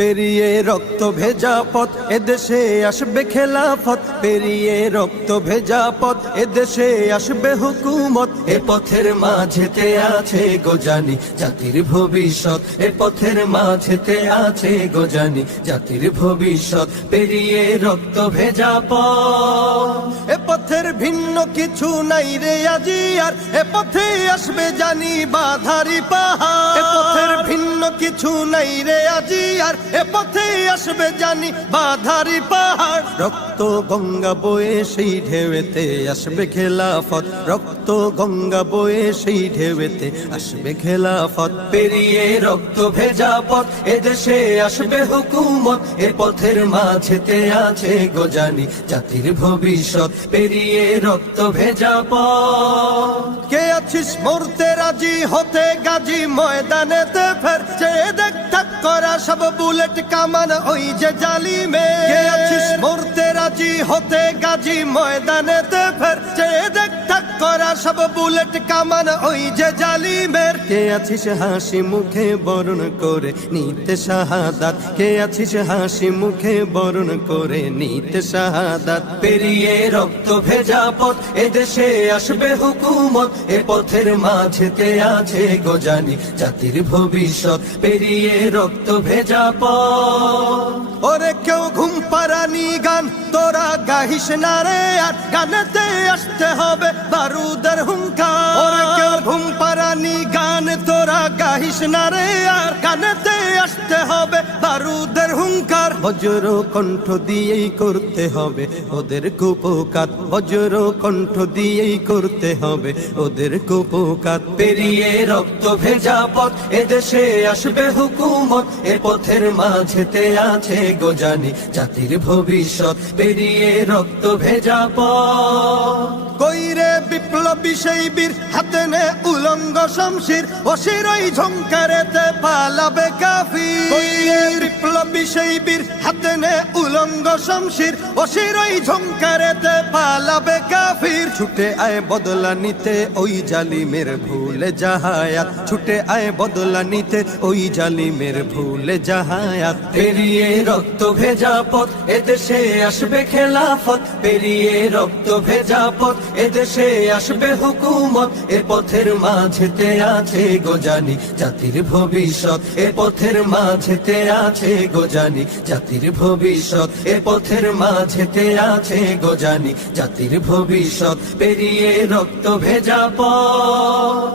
পেরিয়ে রক্ত ভেজা পথ এদেশে আসবে খেলাফত, পেরিয়ে রক্ত ভেজা পথ এদেশে আসবে হুকুমত। এ পথের মাঝেতে আছে গোজানি জাতির ভবিষ্যৎ, এ পথের মাঝেতে আছে গোজানি জাতির ভবিষ্যৎ। পেরিয়ে রক্ত ভেজা পথ, এ পথের ভিন্ন কিছু নাই রে আজি আর, এ পথে আসবে জানি বাধারি পাহাড়। এ পথের ভিন্ন কিছু নাই রে আজি আর, এ পথে আসবে জানি বাধারি পাহাড়। রক্ত গঙ্গা বয়ে সেই ঢেউতে আসবে খেলাফত, রক্ত গঙ্গা বয়ে সেই ঢেউতে আসবে খেলাফত। পেরিয়ে রক্ত ভেজা পথ এদেশে আসবে হুকুমত, এ পথের মাঝেতে আছে গোজানি জাতির ভবিষ্যৎ। পেরিয়ে রক্ত ভেজা পথ, কে আছিস মরতে রাজি হতে গাজী ময়দানেতে ফের, চেয়ে দেখ থাক করা সব বুলেট কামান ওই যে জালিমে। কে আছিস মরতে রাজি হতে গাজী ময়দানেতে ফের, চেয়ে দেখ থাক করা সব বুলেট কামান ওই যে জালিমের। কে আছিস হাসি মুখে বরণ করে নিতে শাহাদাত, কে আছিস হাসি মুখে বরণ করে নিতে শাহাদাত। পেরিয়ে রক্ত ভেজা পথ এদেশে আসবে হুকুমত, এ পথের মাঝেতে আছে গোজানি জাতির ভবিষ্যৎ। পেরিয়ে রক্ত ভেজা পথ, ওরে কেউ ঘুম পাড়ানি গান তোরা গাহিস না রে আর, গানেতে আসতে হবে বারুদের হুঙ্কার। ওরে কেউ ঘুম পাড়ানি গান তোরা গাহিস না রে আর, গানেতে আসতে হবে বারুদের হুঙ্কার। বজ্র কণ্ঠ দিয়েই করতে হবে ওদের কুপকাত, বজ্র কণ্ঠ দিয়েই করতে হবে ওদের কুপকাত। পেরিয়ে রক্ত ভেজা পথ এদেশে আসবে হুকুমত, এ পথের মাঝেতে আছে গোজানি জাতির ভবিষ্যৎ। পেরিয়ে রক্ত ভেজা পথ, কইরে বিপ্লবী সেই বীর হাতে নে উলঙ্গ শমশির, অশিরই ঝংকারেতে পালাবে কাফির। কইরে বিপ্লবী সেই বীর হাতে নে উলঙ্গ শমশির, অশিরই ঝংকারেতে পালাবে কাফির। ছুটে আয় বদলা নিতে ওই জালিমের ভুলে জাহায়াত, ছুটে আয় বদলা নিতে ওই জালিমের ভুলে জাহায়াত। পেরিয়ে রক্ত ভেজা পথ এদেশে আসবে খেলাফত, পেরিয়ে রক্ত ভেজা পথ এদেশে আসবে হুকুমত, এ পথের মাঝেতে আছে গোজানি জাতির ভবিষ্যৎ। এ পথের মাঝেতে আছে গোজানি জাতির ভবিষ্যৎ, এ পথের মাঝেতে আছে গোজানি জাতির ভবিষ্যৎ। পেরিয়ে রক্ত ভেজা পথ।